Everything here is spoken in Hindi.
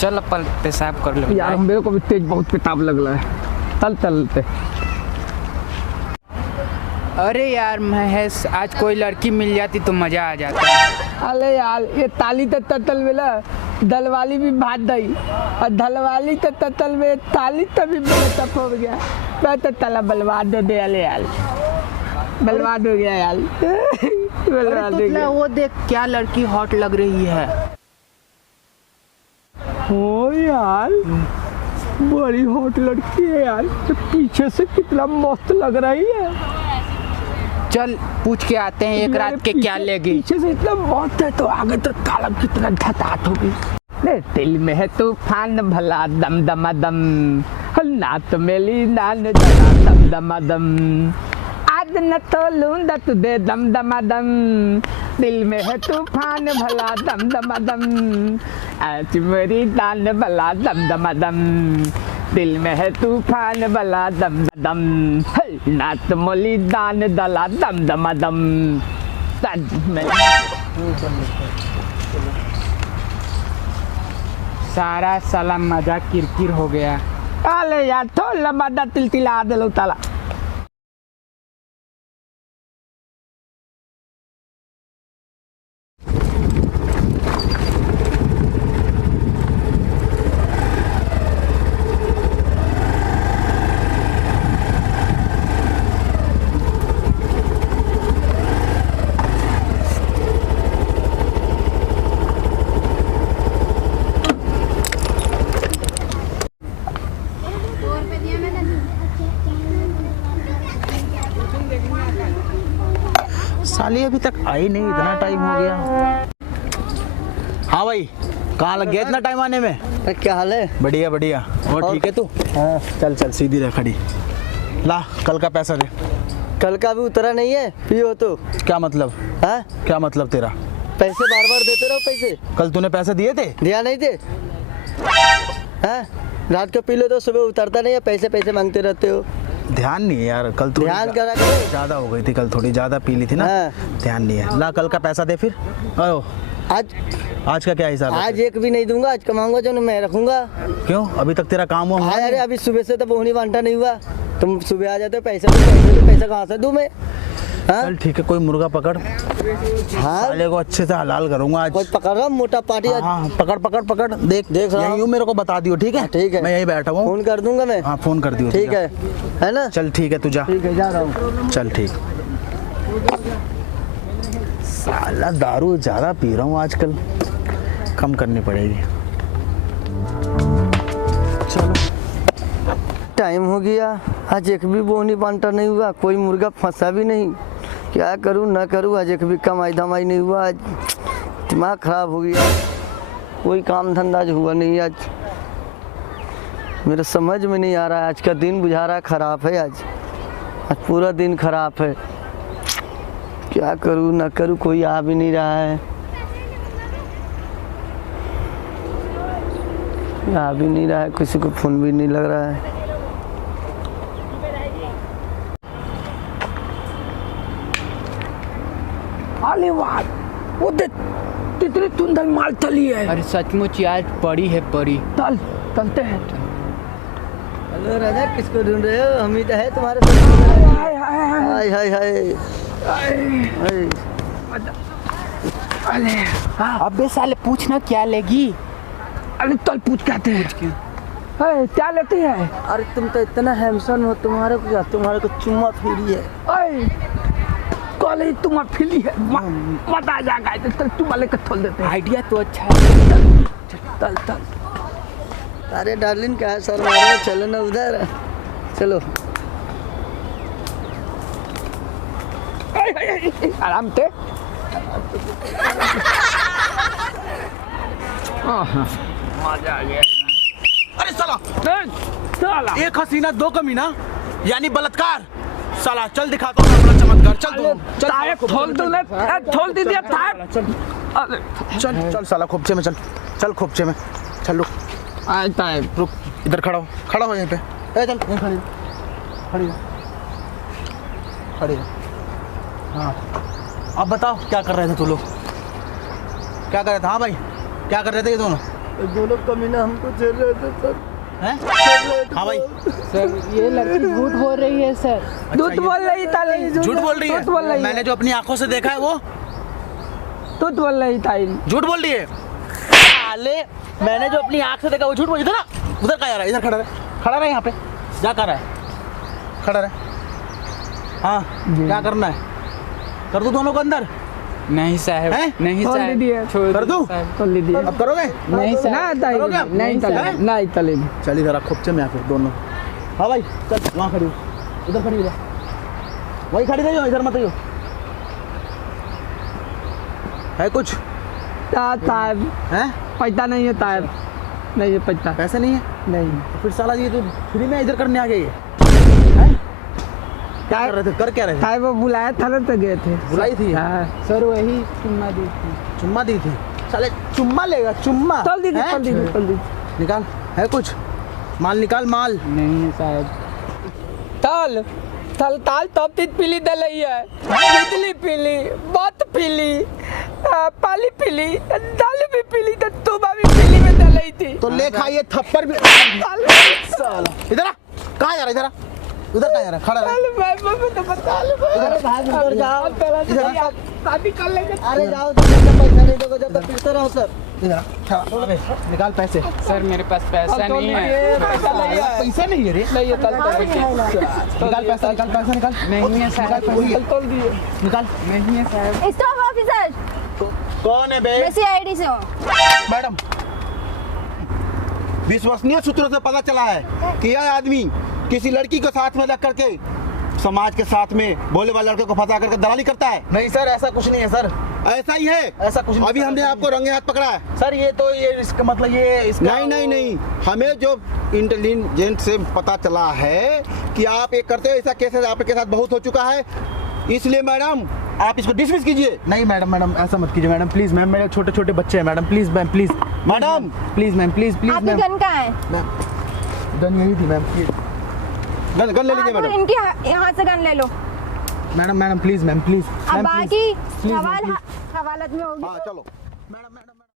चल अपन पेशाब कर ले यार। मेरे को भी तेज बहुत पेटाब लग रहा है। चलते। अरे यार महेश, आज कोई लड़की मिल जाती तो मजा आ जाता। अरे यार ये ताली ततल वेला दलवाली भी भात दई और दलवाली ततल में ताली तभी मेरे तप हो गया। मैं तो तला बलवाद दे अले यार, बलवाद हो गया यार। बलवाद हो गया। वो देख क्या लड़की हॉट लग रही है। ओ यार बड़ी हॉट लड़की है यार, तो पीछे से कितना मस्त लग रही है। चल पूछ के आते हैं एक रात के क्या लेगी। पीछे से इतना मस्त है तो आगे तो तालब कितना धतात होगी। दिल में है तूफान भला दम दमा दम, नात मेली नान जला दम दमा दम, आज न तो लूंदा तुझे दम दमा दम, दिल में है तूफान भला दम दमा दम, आज मेरी दान भला दम दमा दम, दिल में है तूफान भला दम दम, नात मोली दान दला दम दमा दम। सारा साला मजा किरकिर हो गया। अरे यार थोड़ा लंबा तिलतिला दिलो ताला। साली अभी तक आई नहीं, इतना टाइम हो गया। हाँ भाई, कहाँ लग गया इतना टाइम आने में? क्या हाल है? बढ़िया बढ़िया। और ठीक है तू? हाँ। चल चल सीधी रह खड़ी। ला कल का पैसा दे। कल का भी उतरा नहीं है, पियो तो। क्या मतलब? हाँ? क्या मतलब तेरा? पैसे बार बार देते रहो पैसे। कल तूने पैसे दिए थे? दिया नहीं थे? हाँ? रात को पी लो तो सुबह उतरता नहीं है, पैसे पैसे मांगते रहते हो। ध्यान नहीं है यार, कल थोड़ी ध्यान करा करो। ज्यादा हो गई थी, कल थोड़ी ज्यादा पी ली थी ना। हाँ। ध्यान नहीं है। ला कल का पैसा दे फिर। आओ आज का क्या हिसाब है? आज एक भी नहीं दूंगा, आज कमाऊंगा जो मैं रखूंगा। क्यों अभी तक तेरा काम हुआ? अरे अभी सुबह से तो बोहनी बांटा नहीं हुआ। तुम सुबह आ जाते हो, पैसा कहाँ से दूं मैं? हाँ? चल ठीक है, कोई मुर्गा पकड़। हाँ? साले को अच्छे से हलाल करूंगा आज। कोई पकड़ रहा मोटा पार्टी आज। हाँ पकड़ पकड़ पकड़। देख देख रहा हूँ। यहीं हूँ, मेरे को बता दियो। ठीक है? ठीक है। मैं यहीं बैठा हूँ। फोन कर दूंगा मैं। हाँ फोन कर दियो। ठीक है ना? चल ठीक है, तू जा। ठीक है, जा रहा हूँ। चल ठीक। साला दारू ज्यादा पी रहा हूँ आजकल, कम करनी पड़ेगी। चलो टाइम हो गया, आज एक भी बोहनी बांटा नहीं हुआ, कोई मुर्गा फंसा भी नहीं। क्या करूं ना करूं, आज एक भी कमाई धमाई नहीं हुआ। आज दिमाग खराब हो गया, कोई काम धंधा आज हुआ नहीं। आज मेरे समझ में नहीं आ रहा है, आज का दिन बुझा रहा है खराब है। आज पूरा दिन खराब है, क्या करूं ना करूं, कोई आ भी नहीं रहा है। आ भी नहीं रहा है, किसी को फोन भी नहीं लग रहा है। अरे वाह, वो कितनी सुंदर माल चली है। अरे सचमुच आज पड़ी है पड़ी। चलते हैं। हेलो राजा, किसको ढूंढ रहे हो? हम ही तो है तुम्हारे साथ। हाय हाय हाय हाय हाय। अरे हाँ। अबे साले पूछना क्या लेगी। अरे चल पूछ कहते हैं। क्या लेती है? अरे तुम तो इतना हैंडसम हो, तुम्हारे को चुम्मा फिरी है। कल ही तुम फिली है, मत आ जाएगा तो तुम लेकर खोल देते हैं। आइडिया तो अच्छा है। चल चल। अरे डार्लिंग क्या है सर, मारे चलो ना उधर, चलो। आराम से। मजा आ गया। अरे साला, साला एक हसीना दो कमीना, यानी बलात्कार। साला चल दिखाता हूँ अपना चमत्कार। चल तू ताए खोल दो ना, खोल दीजिए ताए। चल चल चल साला खोपचे में चल, चल खोपचे में चल। रुक आता है, रुक, इधर खड़ा हो यहीं पे। ए चल यहीं खड़ी खड़ी। हाँ अब बताओ क्या कर रहे थे तू लोग? क्या कर रहे थे? हाँ भाई क्या कर रहे थे ये दोनों? दोनों कमीना हमको झेल रहे थे सर। हैं? हाँ भाई, सर ये लड़की झूठ बोल रही है सर। झूठ बोल रही ताली, झूठ बोल रही झूठ बोल है। रही मैंने है, जो अपनी आंखों से देखा है वो झूठ बोल रही ताली। झूठ बोल रही है। साले, मैंने जो अपनी आंख से देखा वो झूठ बोल। इधर आ, उधर का यार, इधर खड़ा रहे, खड़ा रहे यहाँ पे। जा कर रहा है, खड़ा रहे। हाँ, क्या करना है? कर दो दोनों को अंदर। नहीं साहब, हैं? नहीं खोल साहब, दीजिए। छोड़ कर दूं? साहब। खोल लीजिए। अब करोगे? नहीं ना साहब, ताली, करोगे आप? नहीं नहीं, ताली, सर। नहीं ताली। चल इधर आ, खोपचे में आके दोनों। हाँ भाई, चल वहाँ खड़ी हो, इधर खड़ी हो जा। वही खड़ी रही हो, इधर मत आइयो। है कुछ? साहब हैं? पैसा नहीं है साहब, नहीं है पैसा, पैसे नहीं है? नहीं। तो फिर साला ये तो फ्री में इधर करने आ गए ये। हैं? क्या कर रहे थे? कर क्या रहे थे? साहब वो बुलाया था ना तो गए थे। बुलाई थी? हाँ, सर वही चुम्मा दी थी। चुम्मा दी थी? साले चुम्मा लेगा, चुम्मा। खोल दीजिए, हैं? खोल दीजिए, खोल दीजिए। निकाल, है कुछ? माल निकाल, माल। नहीं है साहब। ताल ताल ताल तब तीत पीली दलई है, बिजली पीली, बात पीली, पाली पीली, दाल भी पीली, तो तुबा भी पीली में दलई थी। तो ले खाइए थप्पड़ भी। साला इधर आ, कहाँ जा रहा है? इधर आ, उधर कहाँ जा रहा है? खड़ा रहा। मैं तो बता लूं। इधर भाग, इधर जाओ। इधर आ। शादी कर लेंगे। अरे जाओ तो पैसा नहीं दोगे जब तक पीटते रहो सर। इधर आ, खड़ा। अबे, निकाल पैसे। सर मेरे पास पैसा नहीं है। पैसा नहीं है, पैसा नहीं है रे। नहीं है ताल ताल। निकाल पैसा, निकाल पैसा, निकाल। नहीं है साहब, खोल दिए। निकाल। नहीं है साहब। स्टाफ ऑफिसर, कौन है बे? मैं सीआईडी से हूँ। मैडम, विश्वसनीय सूत्रों से पता चला है कि यह आदमी किसी लड़की को साथ में रख करके समाज के साथ में भोले वाले लड़के को फंसा करके दलाली करता है। नहीं सर, ऐसा कुछ नहीं है सर। ऐसा ही है, ऐसा कुछ नहीं। अभी हमने आपको रंगे हाथ पकड़ा है सर। ये तो ये इसका मतलब ये इसका नहीं, हमें जो इंटेलिजेंस से पता चला है कि आप एक करते हो, ऐसा केस आपके साथ बहुत हो चुका है, इसलिए मैडम आप इसको डिसमिस कीजिए। नहीं मैडम ऐसा मत कीजिए मैडम, प्लीज मैम, मेरे छोटे छोटे बच्चे हैं madam, please ma'am, please madam, please ma'am, please आपकी मैम। गन कहाँ है? गन यही थी मैम, प्लीज गन ले लीजिए हाँ, तो मैडम। इनकी यहाँ से गन ले लो। मैडम प्लीज मैम, प्लीज अब बाकी प्लीज, हवालत में होगी। हाँ चलो मैडम।